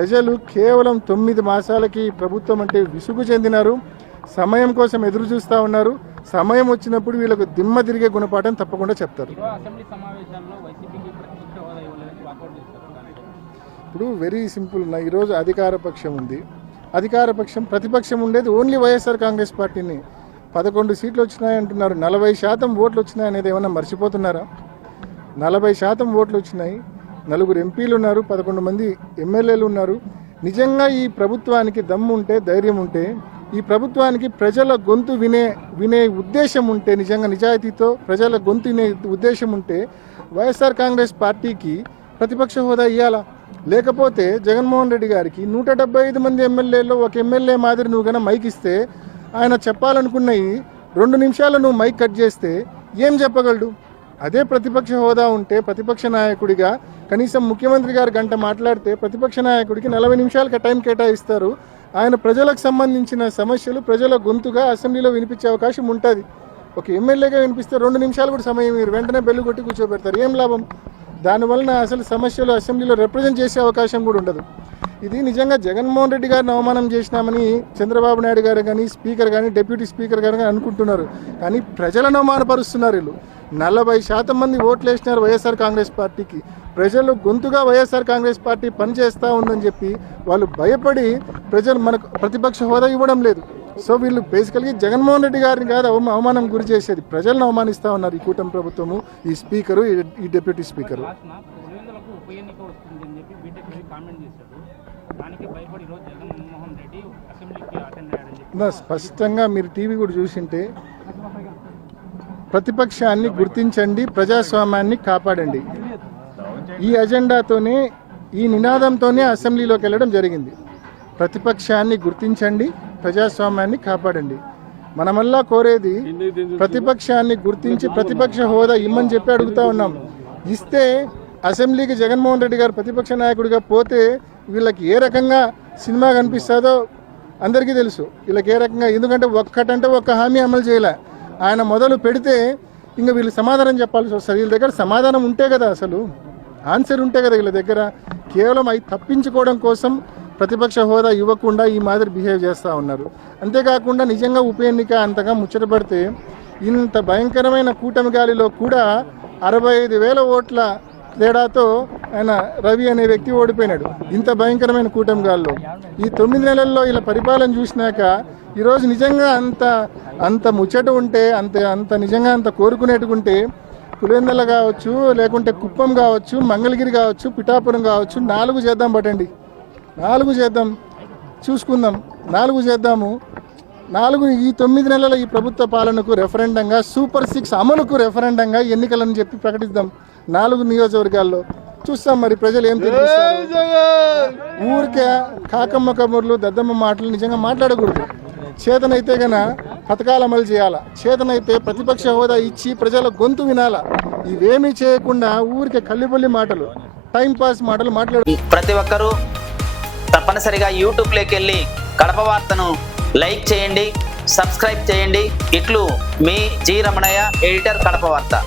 ప్రజలు కేవలం 9 మాసాలకి ప్రభుత్వం అంటే విసుగు చెందినారు. సమయం కోసం ఎదురు చూస్తూ ఉన్నారు. సమయం వచ్చినప్పుడు వీళ్ళకు దిమ్మ తిరిగే గుణపాఠం తప్పకుండా చెప్తారు. ఇప్పుడు వెరీ సింపుల్. ఈరోజు అధికార పక్షం ఉంది, అధికార పక్షం ప్రతిపక్షం ఉండేది ఓన్లీ వైఎస్ఆర్ కాంగ్రెస్ పార్టీని. 11 సీట్లు వచ్చినాయంటున్నారు. 40% ఓట్లు వచ్చినాయనేది ఏమన్నా మర్చిపోతున్నారా? 40% ఓట్లు వచ్చినాయి. 4 ఎంపీలు ఉన్నారు, 11 మంది ఎమ్మెల్యేలు ఉన్నారు. నిజంగా ఈ ప్రభుత్వానికి దమ్ము ఉంటే, ధైర్యం ఉంటే, ఈ ప్రభుత్వానికి ప్రజల గొంతు వినే ఉద్దేశం ఉంటే, నిజంగా నిజాయితీతో ప్రజల గొంతు వినే ఉద్దేశం ఉంటే వైఎస్ఆర్ కాంగ్రెస్ పార్టీకి ప్రతిపక్ష హోదా ఇవ్వాలా. లేకపోతే జగన్మోహన్ రెడ్డి గారికి 175 మంది ఎమ్మెల్యేలో ఒక ఎమ్మెల్యే మాదిరి నువ్వు కన్నా మైక్ ఇస్తే ఆయన చెప్పాలనుకున్నవి 2 నిమిషాలు నువ్వు మైక్ కట్ చేస్తే ఏం చెప్పగలడు? అదే ప్రతిపక్ష హోదా ఉంటే ప్రతిపక్ష నాయకుడిగా కనీసం ముఖ్యమంత్రి గారు గంట మాట్లాడితే ప్రతిపక్ష నాయకుడికి 40 నిమిషాలకి టైం కేటాయిస్తారు. ఆయన ప్రజలకు సంబంధించిన సమస్యలు ప్రజల గొంతుగా అసెంబ్లీలో వినిపించే అవకాశం ఉంటుంది. ఒక ఎమ్మెల్యేగా వినిపిస్తే 2 నిమిషాలు కూడా సమయం మీరు వెంటనే బెల్లు కొట్టి కూర్చోబెడతారు. ఏం లాభం? దానివలన అసలు సమస్యలు అసెంబ్లీలో రిప్రజెంట్ చేసే అవకాశం కూడా ఉండదు. ఇది నిజంగా జగన్మోహన్ రెడ్డి గారిని అవమానం చేసినామని చంద్రబాబు నాయుడు గారు కానీ, స్పీకర్ కానీ, డిప్యూటీ స్పీకర్ గారు కానీ అనుకుంటున్నారు. కానీ ప్రజలను అవమానపరుస్తున్నారు వీళ్ళు. 40% మంది ఓట్లు వేసినారు వైఎస్ఆర్ కాంగ్రెస్ పార్టీకి. ప్రజలు గొంతుగా వైఎస్ఆర్ కాంగ్రెస్ పార్టీ పనిచేస్తూ ఉందని చెప్పి వాళ్ళు భయపడి ప్రజలు మనకు ప్రతిపక్ష హోదా ఇవ్వడం లేదు. సో వీళ్ళు బేసికల్గా జగన్మోహన్ రెడ్డి గారిని కాదు అవమానం గురి చేసేది, ప్రజలను అవమానిస్తూ ఉన్నారు ఈ కూటమి ప్రభుత్వము, ఈ స్పీకరు, ఈ డిప్యూటీ స్పీకరు. స్పష్టంగా మీరు టీవీ కూడా చూసింటే ప్రతిపక్షాన్ని గుర్తించండి, ప్రజాస్వామ్యాన్ని కాపాడండి, ఈ అజెండాతోనే, ఈ నినాదంతోనే అసెంబ్లీలోకి వెళ్ళడం జరిగింది. ప్రతిపక్షాన్ని గుర్తించండి, ప్రజాస్వామ్యాన్ని కాపాడండి. మనమల్లా కోరేది ప్రతిపక్షాన్ని గుర్తించి ప్రతిపక్ష హోదా ఇమ్మని చెప్పి అడుగుతా ఉన్నాం. ఇస్తే అసెంబ్లీకి జగన్మోహన్ రెడ్డి గారు ప్రతిపక్ష నాయకుడిగా పోతే వీళ్ళకి ఏ రకంగా సినిమా కనిపిస్తుందో అందరికీ తెలుసు. వీళ్ళకి ఏ రకంగా, ఎందుకంటే ఒక్క హామీ అమలు చేయలే. ఆయన మొదలు పెడితే ఇంకా వీళ్ళు సమాధానం చెప్పాల్సి వస్తుంది. వీళ్ళ దగ్గర సమాధానం ఉంటే కదా, అసలు ఆన్సర్ ఉంటే కదా వీళ్ళ దగ్గర. కేవలం అవి తప్పించుకోవడం కోసం ప్రతిపక్ష హోదా ఇవ్వకుండా ఈ మాదిరి బిహేవ్ చేస్తూ ఉన్నారు. అంతేకాకుండా నిజంగా ఉప ఎన్నిక అంతగా ముచ్చటపడితే ఇంత భయంకరమైన కూటమి గాలిలో కూడా 65,000 ఓట్ల తేడాతో ఆయన రవి అనే వ్యక్తి ఓడిపోయినాడు. ఇంత భయంకరమైన కూటమి గాలిలో ఈ 9 నెలల్లో ఇలా పరిపాలన చూసినాక ఈరోజు నిజంగా అంత ముచ్చట ఉంటే, అంత నిజంగా అంత కోరుకునేట్టుకుంటే పులివెందుల కావచ్చు, లేకుంటే కుప్పం కావచ్చు, మంగళగిరి కావచ్చు, పిఠాపురం కావచ్చు, 4 చేద్దాం. పట్టండి, 4 చేద్దాం, చూసుకుందాం, 4 చేద్దాము. 4 ఈ 9 నెలల ఈ ప్రభుత్వ పాలనకు రెఫరెండంగా, సూపర్ 6 అమలుకు రెఫరెండంగా ఎన్నికలని చెప్పి ప్రకటిద్దాం 4 నియోజకవర్గాల్లో. చూస్తాం మరి ప్రజలు ఏం తెలియజేస్తారు. ఊరికే కాకమ్మ కబుర్లు, దద్దమ్మ మాటలు నిజంగా మాట్లాడకూడదు. చేతనైతే గన పథకాలు అమలు చేయాలా, చేతనైతే ప్రతిపక్ష హోదా ఇచ్చి ప్రజల గొంతు వినాలా. ఇవేమీ చేయకుండా ఊరికే కల్లిపల్లి మాటలు, టైంపాస్ మాటలు మాట్లాడు. ప్రతి ఒక్కరూ తప్పనిసరిగా యూట్యూబ్లోకి వెళ్ళి కడప వార్తను లైక్ చేయండి, సబ్స్క్రైబ్ చేయండి. ఇట్లు మీ జి రమణయ్య, ఎడిటర్, కడప వార్త.